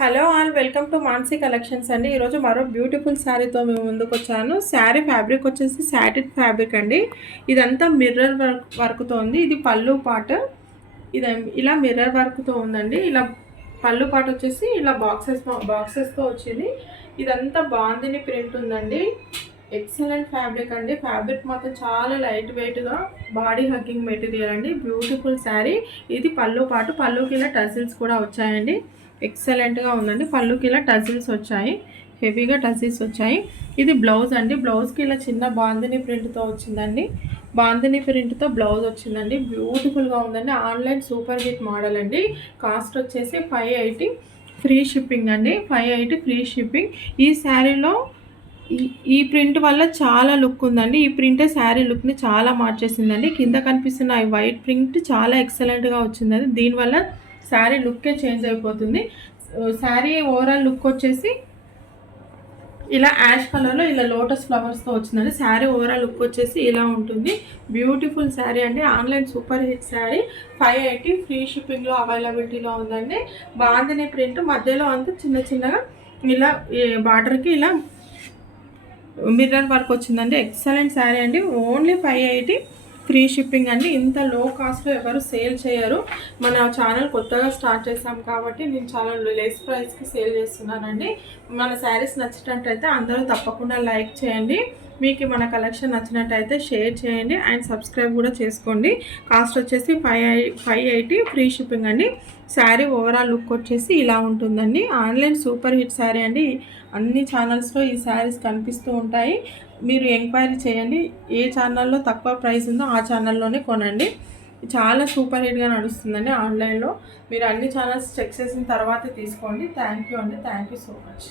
Hello all welcome to Mansi collections అండి. ఈరోజు మరో బ్యూటిఫుల్ శారీతో మేము ముందుకు వచ్చాను. శారీ ఫ్యాబ్రిక్ వచ్చేసి సాటిన్ ఫ్యాబ్రిక్ అండి. ఇదంతా మిర్రర్ వర్క్తో ఉంది. ఇది పళ్ళు పార్ట్. ఇది ఇలా మిర్రర్ వర్క్తో ఉందండి. ఇలా పళ్ళు పార్ట్ వచ్చేసి ఇలా బాక్సెస్తో వచ్చింది. ఇదంతా బాందిని ప్రింట్ ఉందండి. ఎక్సలెంట్ ఫ్యాబ్రిక్ అండి. ఫ్యాబ్రిక్ మాత్రం చాలా లైట్ వెయిట్గా బాడీ హగ్గింగ్ మెటీరియల్ అండి. బ్యూటిఫుల్ శారీ. ఇది పళ్ళు పాటు, పళ్ళుకి ఇలా టజిల్స్ కూడా వచ్చాయండి. ఎక్సలెంట్గా ఉందండి. పళ్ళుకి ఇలా టజిల్స్ వచ్చాయి, హెవీగా టజిల్స్ వచ్చాయి. ఇది బ్లౌజ్ అండి. బ్లౌజ్కి ఇలా చిన్న బాందిని ప్రింట్తో వచ్చిందండి. బాందిని ప్రింట్తో బ్లౌజ్ వచ్చిందండి. బ్యూటిఫుల్గా ఉందండి. ఆన్లైన్ సూపర్ హిట్ మోడల్ అండి. కాస్ట్ వచ్చేసి 580 ఫ్రీ షిప్పింగ్ అండి. 580 ఫ్రీ షిప్పింగ్. ఈ శారీలో ఈ ప్రింట్ వల్ల చాలా లుక్ ఉందండి. ఈ ప్రింటే శారీ లుక్ని చాలా మార్చేసిందండి. కింద కనిపిస్తున్న ఈ వైట్ ప్రింట్ చాలా ఎక్సలెంట్గా వచ్చిందండి. దీనివల్ల శారీ లుక్కే చేంజ్ అయిపోతుంది. శారీ ఓవరాల్ లుక్ వచ్చేసి ఇలా యాష్ కలర్లో ఇలా లోటస్ ఫ్లవర్స్తో వచ్చిందండి. శారీ ఓవరాల్ లుక్ వచ్చేసి ఇలా ఉంటుంది. బ్యూటిఫుల్ శారీ అండి. Online super hit sari. 580 free షిప్పింగ్లో అవైలబిలిటీలో ఉందండి. బాందిని ప్రింట్ మధ్యలో అంతా చిన్న చిన్నగా ఇలా బార్డర్కి ఇలా మిర్రర్ వర్క్ వచ్చిందండి. ఎక్సలెంట్ శారీ అండి. ఓన్లీ 580 ఫ్రీ షిప్పింగ్ అండి. ఇంత లో కాస్ట్లో ఎవరు సేల్ చేయరు. మన ఛానల్ కొత్తగా స్టార్ట్ చేసాం కాబట్టి నేను చాలా లెస్ ప్రైస్కి సేల్ చేస్తున్నానండి. మన శారీస్ నచ్చినట్టయితే అందరూ తప్పకుండా లైక్ చేయండి. మీకు మన కలెక్షన్ నచ్చినట్టయితే షేర్ చేయండి అండ్ సబ్స్క్రైబ్ కూడా చేసుకోండి. కాస్ట్ వచ్చేసి 580 ఫ్రీ షిప్పింగ్ అండి. శారీ ఓవరాల్ లుక్ వచ్చేసి ఇలా ఉంటుందండి. ఆన్లైన్ సూపర్ హిట్ శారీ అండి. అన్ని ఛానల్స్లో ఈ శారీస్ కనిపిస్తూ ఉంటాయి. మీరు ఎంక్వైరీ చేయండి. ఏ ఛానల్లో తక్కువ ప్రైస్ ఉందో ఆ ఛానల్లోనే కొనండి. చాలా సూపర్ హిట్గా నడుస్తుందండి ఆన్లైన్లో. మీరు అన్ని ఛానల్స్ చెక్ చేసిన తర్వాత తీసుకోండి. థ్యాంక్ యూ అండి. Thank you so much.